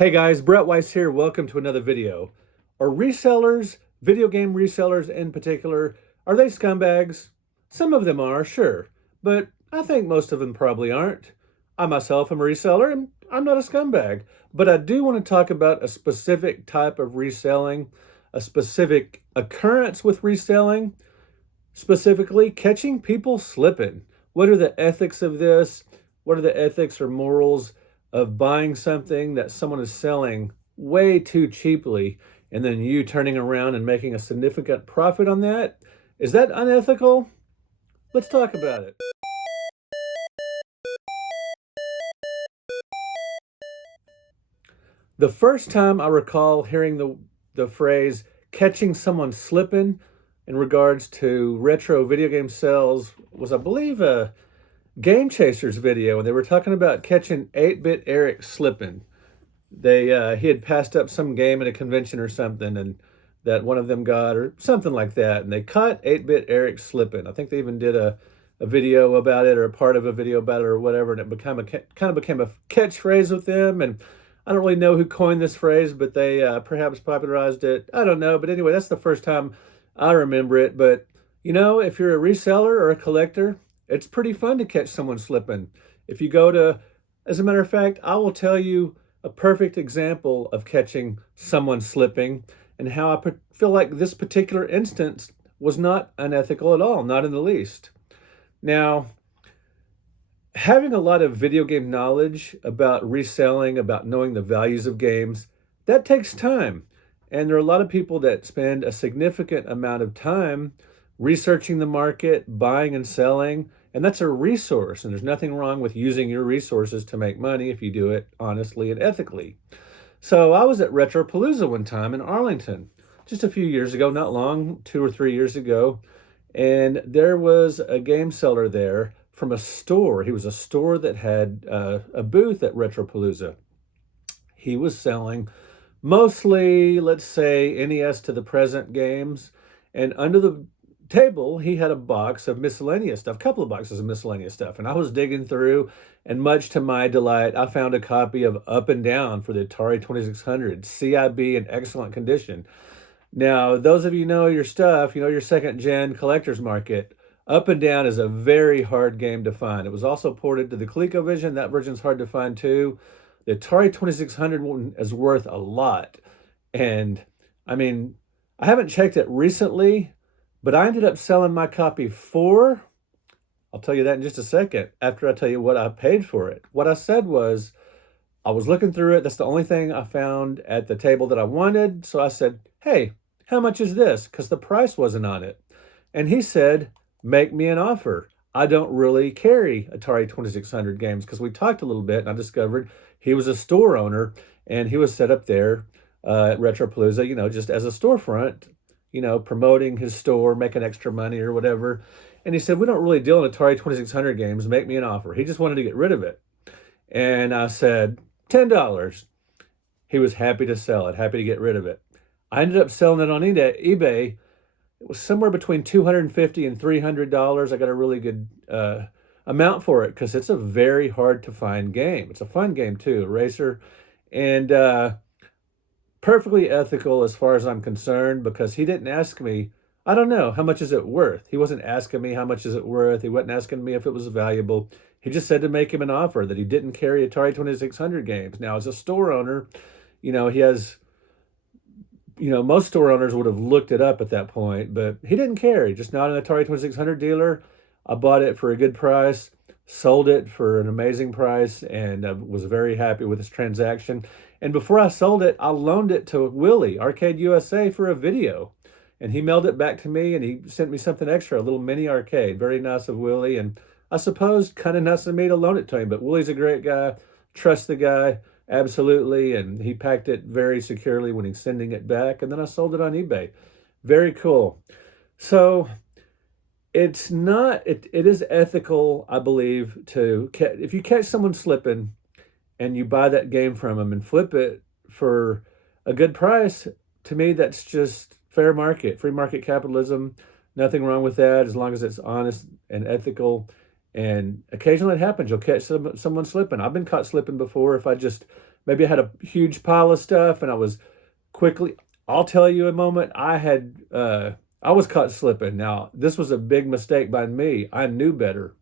Hey guys, Brett Weiss here. Welcome to another video. Are resellers, video game resellers in particular, are they scumbags? Some of them are, sure, but I think most of them probably aren't. I myself am a reseller and I'm not a scumbag, but I do want to talk about a specific type of reselling, a specific occurrence with reselling, specifically catching people slipping. What are the ethics of this? What are the ethics or morals of buying something that someone is selling way too cheaply and then you turning around and making a significant profit on that? Is that unethical? Let's talk about it. The first time I recall hearing the phrase catching someone slipping in regards to retro video game sales was, I believe, a Game Chasers video, and they were talking about catching 8-Bit Eric slipping. He had passed up some game at a convention or something, and that one of them got, or something like that, and they caught 8-Bit Eric slipping. I think they even did a video about it, or a part of a video about it, or whatever, and it kind of became a catchphrase with them. And I don't really know who coined this phrase, but they perhaps popularized it. I don't know, but anyway, that's the first time I remember it. But you know, if you're a reseller or a collector, it's pretty fun to catch someone slipping. If you go to, as a matter of fact, I will tell you a perfect example of catching someone slipping and how I feel like this particular instance was not unethical at all, not in the least. Now, having a lot of video game knowledge about reselling, about knowing the values of games, that takes time. And there are a lot of people that spend a significant amount of time researching the market, buying and selling, and that's a resource. And there's nothing wrong with using your resources to make money if you do it honestly and ethically. So I was at Retropalooza one time in Arlington, just a few years ago, not long, 2 or 3 years ago, and there was a game seller there from a store. He was a store that had a booth at Retropalooza. He was selling mostly, let's say, NES to the present games, and under the table he had a box of miscellaneous stuff, a couple of boxes of miscellaneous stuff, and I was digging through, and much to my delight, I found a copy of Up and Down for the Atari 2600, CIB in excellent condition. Now, those of you know your stuff, you know your second gen collector's market. Up and Down is a very hard game to find. It was also ported to the ColecoVision. That version's hard to find too. The Atari 2600 one is worth a lot. And I mean, I haven't checked it recently, but I ended up selling my copy for, I'll tell you that in just a second, after I tell you what I paid for it. What I said was, I was looking through it. That's the only thing I found at the table that I wanted. So I said, hey, how much is this? Because the price wasn't on it. And he said, make me an offer. I don't really carry Atari 2600 games, because we talked a little bit and I discovered he was a store owner and he was set up there at Retropalooza, you know, just as a storefront, you know, promoting his store, making extra money or whatever. And he said, we don't really deal in Atari 2600 games. Make me an offer. He just wanted to get rid of it. And I said, $10. He was happy to sell it, happy to get rid of it. I ended up selling it on eBay. It was somewhere between $250 and $300. I got a really good amount for it because it's a very hard to find game. It's a fun game too, a racer, and perfectly ethical as far as I'm concerned, because he didn't ask me, I don't know, how much is it worth? He wasn't asking me how much is it worth. He wasn't asking me if it was valuable. He just said to make him an offer, that he didn't carry Atari 2600 games. Now, as a store owner, you know, he has, you know, most store owners would have looked it up at that point, but he didn't care. He's just not an Atari 2600 dealer. I bought it for a good price, sold it for an amazing price, and I was very happy with this transaction. And before I sold it, I loaned it to Willie, Arcade USA, for a video. And he mailed it back to me, and he sent me something extra, a little mini arcade. Very nice of Willie, and I suppose kind of nice of me to loan it to him. But Willie's a great guy. Trust the guy, absolutely. And he packed it very securely when he's sending it back. And then I sold it on eBay. Very cool. So it's not, it is ethical, I believe, to, if you catch someone slipping and you buy that game from them and flip it for a good price, to me, that's just fair market, free market capitalism. Nothing wrong with that, as long as it's honest and ethical. And occasionally it happens. You'll catch someone slipping. I've been caught slipping before if I just maybe I had a huge pile of stuff and I was quickly, I'll tell you a moment, I was caught slipping. Now, this was a big mistake by me. I knew better.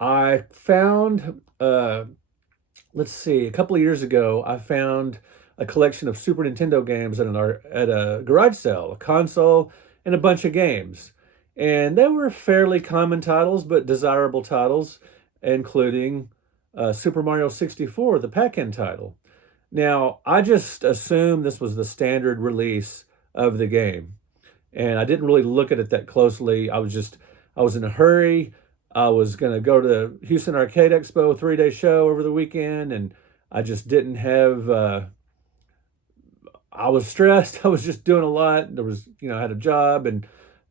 I found, let's see, a couple of years ago, I found a collection of Super Nintendo games at a garage sale, a console, and a bunch of games. And they were fairly common titles, but desirable titles, including Super Mario 64, the Pac-In title. Now, I just assumed this was the standard release of the game, and I didn't really look at it that closely. I was in a hurry. I was going to go to the Houston Arcade Expo 3-day show over the weekend, and I just didn't have, I was stressed. I was just doing a lot. There was, I had a job and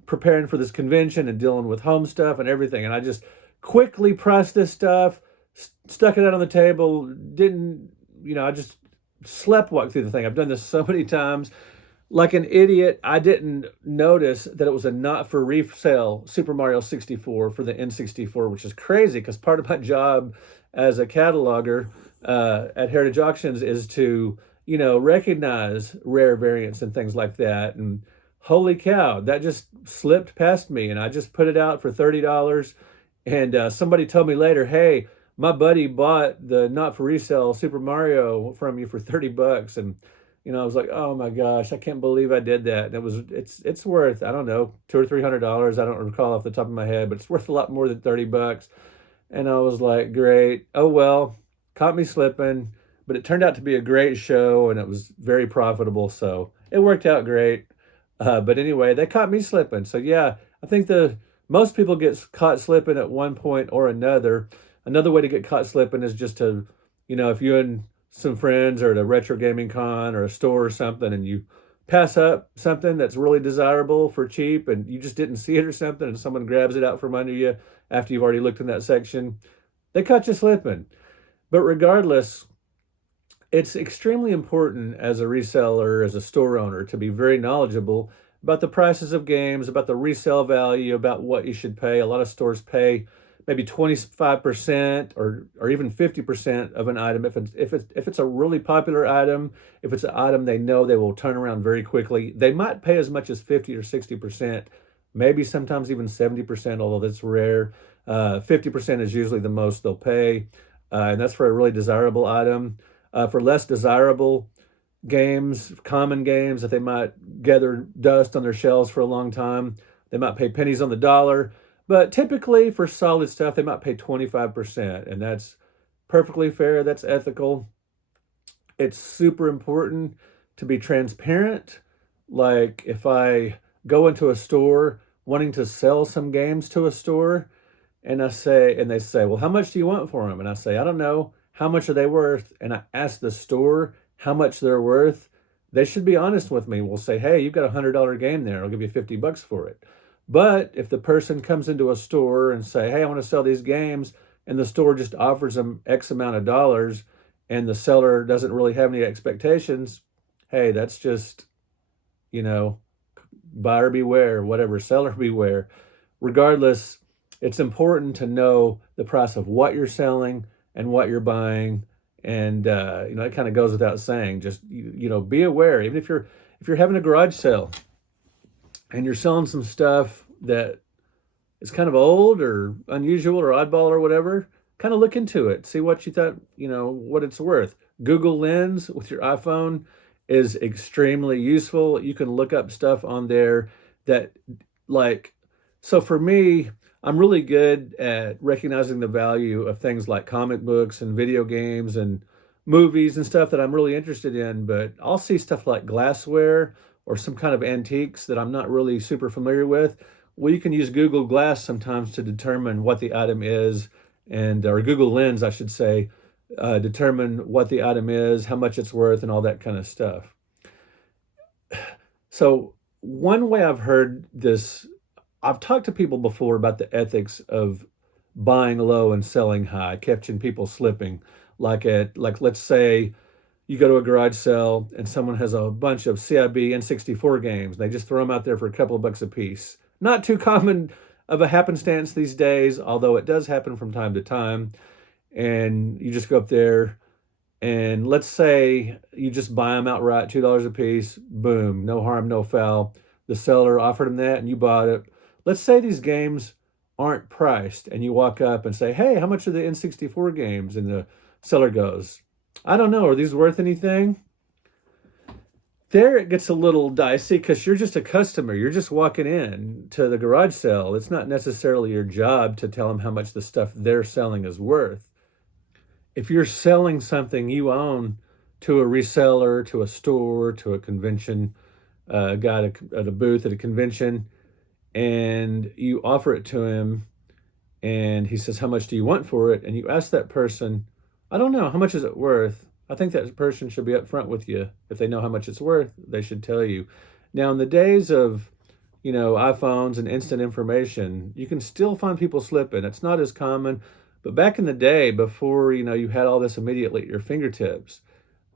preparing for this convention and dealing with home stuff and everything. And I just quickly pressed this stuff, stuck it out on the table, didn't, I just sleptwalked through the thing. I've done this so many times. Like an idiot, I didn't notice that it was a not for resale Super Mario 64 for the N64, which is crazy because part of my job as a cataloger at Heritage Auctions is to, recognize rare variants and things like that. And holy cow, that just slipped past me, and I just put it out for $30. And somebody told me later, hey, my buddy bought the not for resale Super Mario from you for $30, and I was like, oh my gosh, I can't believe I did that. And it's worth, I don't know, $200 or $300. I don't recall off the top of my head, but it's worth a lot more than $30. And I was like, great. Oh well, caught me slipping, but it turned out to be a great show and it was very profitable, so it worked out great. But anyway, they caught me slipping. So yeah, I think most people get caught slipping at one point or another. Another way to get caught slipping is just to, if you and some friends or at a retro gaming con or a store or something, and you pass up something that's really desirable for cheap and you just didn't see it or something, and someone grabs it out from under you after you've already looked in that section, they caught you slipping. But regardless, it's extremely important as a reseller, as a store owner, to be very knowledgeable about the prices of games, about the resale value, about what you should pay. A lot of stores pay maybe 25% or even 50% of an item if it's a really popular item. If it's an item they know they will turn around very quickly, they might pay as much as 50 or 60%, maybe sometimes even 70%, although that's rare. 50% is usually the most they'll pay, and that's for a really desirable item. For less desirable games, common games that they might gather dust on their shelves for a long time, they might pay pennies on the dollar. But typically for solid stuff, they might pay 25%, and that's perfectly fair. That's ethical. It's super important to be transparent. Like if I go into a store wanting to sell some games to a store, and they say, well, how much do you want for them? And I say, I don't know. How much are they worth? And I ask the store how much they're worth. They should be honest with me. We'll say, hey, you've got a $100 game there. I'll give you $50 for it. But if the person comes into a store and say, hey, I want to sell these games, and the store just offers them X amount of dollars, and the seller doesn't really have any expectations, hey, that's just, buyer beware, whatever, seller beware. Regardless, it's important to know the price of what you're selling and what you're buying. And, it kind of goes without saying, just, be aware. Even if you're having a garage sale, and you're selling some stuff that is kind of old or unusual or oddball or whatever, kind of look into it. See what you thought, what it's worth. Google Lens with your iPhone is extremely useful. You can look up stuff on there that, so for me, I'm really good at recognizing the value of things like comic books and video games and movies and stuff that I'm really interested in, but I'll see stuff like glassware or some kind of antiques that I'm not really super familiar with. Well, you can use Google Glass sometimes to determine what the item is, or Google Lens, I should say, determine what the item is, how much it's worth, and all that kind of stuff. So one way I've heard this, I've talked to people before about the ethics of buying low and selling high, catching people slipping. Like let's say you go to a garage sale and someone has a bunch of CIB N64 games. They just throw them out there for a couple of bucks a piece. Not too common of a happenstance these days, although it does happen from time to time. And you just go up there And let's say you just buy them outright, $2 a piece, boom, no harm, no foul. The seller offered them that and you bought it. Let's say these games aren't priced and you walk up and say, hey, how much are the N64 games? And the seller goes, I don't know, are these worth anything? There it gets a little dicey because you're just a customer. You're just walking in to the garage sale. It's not necessarily your job to tell them how much the stuff they're selling is worth. If you're selling something you own to a reseller, to a store, to a convention, guy at a booth at a convention, and you offer it to him, and he says, how much do you want for it? And you ask that person, I don't know, how much is it worth? I think that person should be upfront with you. If they know how much it's worth, they should tell you. Now, in the days of, iPhones and instant information, you can still find people slipping. It's not as common. But back in the day, before, you had all this immediately at your fingertips,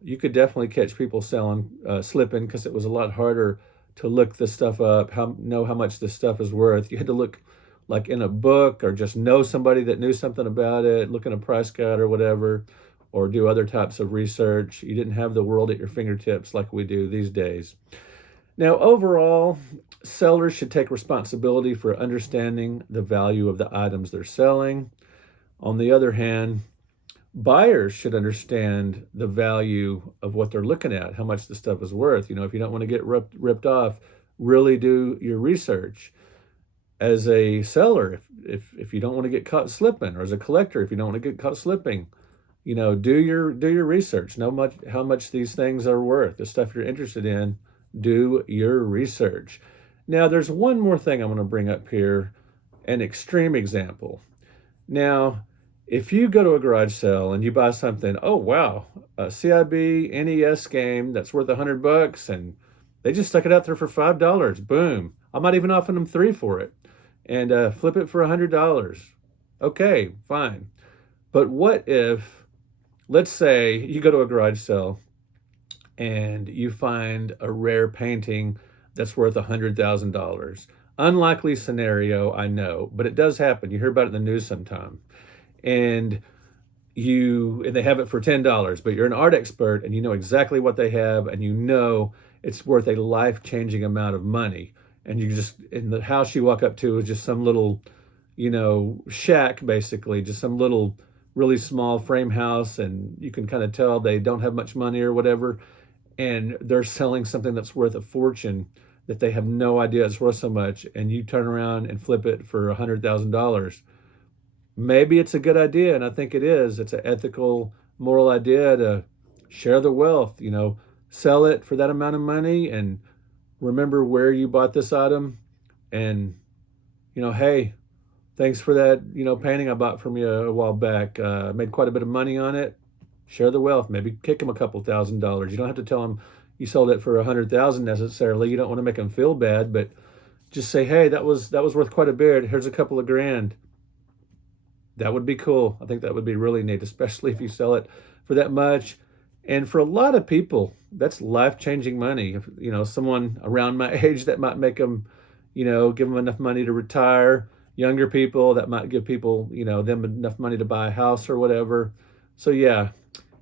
you could definitely catch people slipping because it was a lot harder to look this stuff up, know how much this stuff is worth. You had to look like in a book or just know somebody that knew something about it, look in a price guide or whatever, or do other types of research. You didn't have the world at your fingertips like we do these days. Now, overall, sellers should take responsibility for understanding the value of the items they're selling. On the other hand, buyers should understand the value of what they're looking at, how much the stuff is worth. If you don't want to get ripped off, really do your research. As a seller, if you don't want to get caught slipping, or as a collector, if you don't want to get caught slipping, do your research. Know how much these things are worth. The stuff you're interested in, do your research. Now, there's one more thing I'm going to bring up here, an extreme example. Now, if you go to a garage sale and you buy something, oh wow, a CIB NES game that's worth $100, and they just stuck it out there for $5. Boom! I might even offer them $3 for it, and flip it for $100. Okay, fine. But what if, let's say, you go to a garage sale and you find a rare painting that's worth $100,000. Unlikely scenario, I know, but it does happen. You hear about it in the news sometime. And they have it for $10, but you're an art expert and you know exactly what they have, and it's worth a life-changing amount of money. And in the house you walk up to is just some little, shack, basically, just some little really small frame house, and you can kind of tell they don't have much money or whatever, and they're selling something that's worth a fortune that they have no idea it's worth so much, and you turn around and flip it for $100,000. Maybe it's a good idea, and I think it is. It's an ethical, moral idea to share the wealth, sell it for that amount of money, and remember where you bought this item, and, hey, thanks for that, painting I bought from you a while back. Made quite a bit of money on it. Share the wealth. Maybe kick them a couple $1,000s. You don't have to tell them you sold it for $100,000 necessarily. You don't want to make them feel bad, but just say, hey, that was worth quite a bit. Here's a couple of grand. That would be cool. I think that would be really neat, especially if you sell it for that much. And for a lot of people, that's life-changing money. Someone around my age, that might make them, give them enough money to retire. Younger people, that might give people, them enough money to buy a house or whatever. So yeah.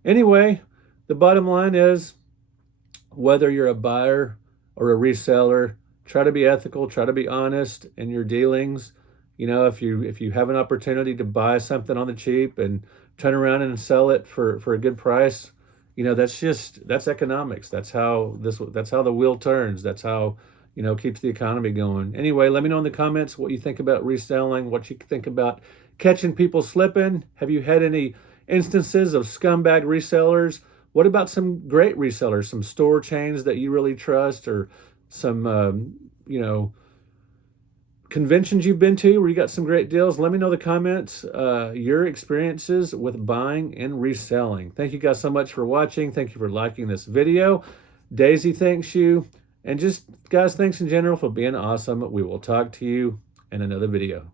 Anyway, the bottom line is, whether you're a buyer or a reseller, try to be ethical, try to be honest in your dealings. If you have an opportunity to buy something on the cheap and turn around and sell it for a good price, that's economics. That's how the wheel turns. That's how, keeps the economy going. Anyway, let me know in the comments what you think about reselling, what you think about catching people slipping. Have you had any instances of scumbag resellers? What about some great resellers, some store chains that you really trust, or some, conventions you've been to where you got some great deals? Let me know in the comments your experiences with buying and reselling. Thank you guys so much for watching. Thank you for liking this video. Daisy thanks you. And just, guys, thanks in general for being awesome. We will talk to you in another video.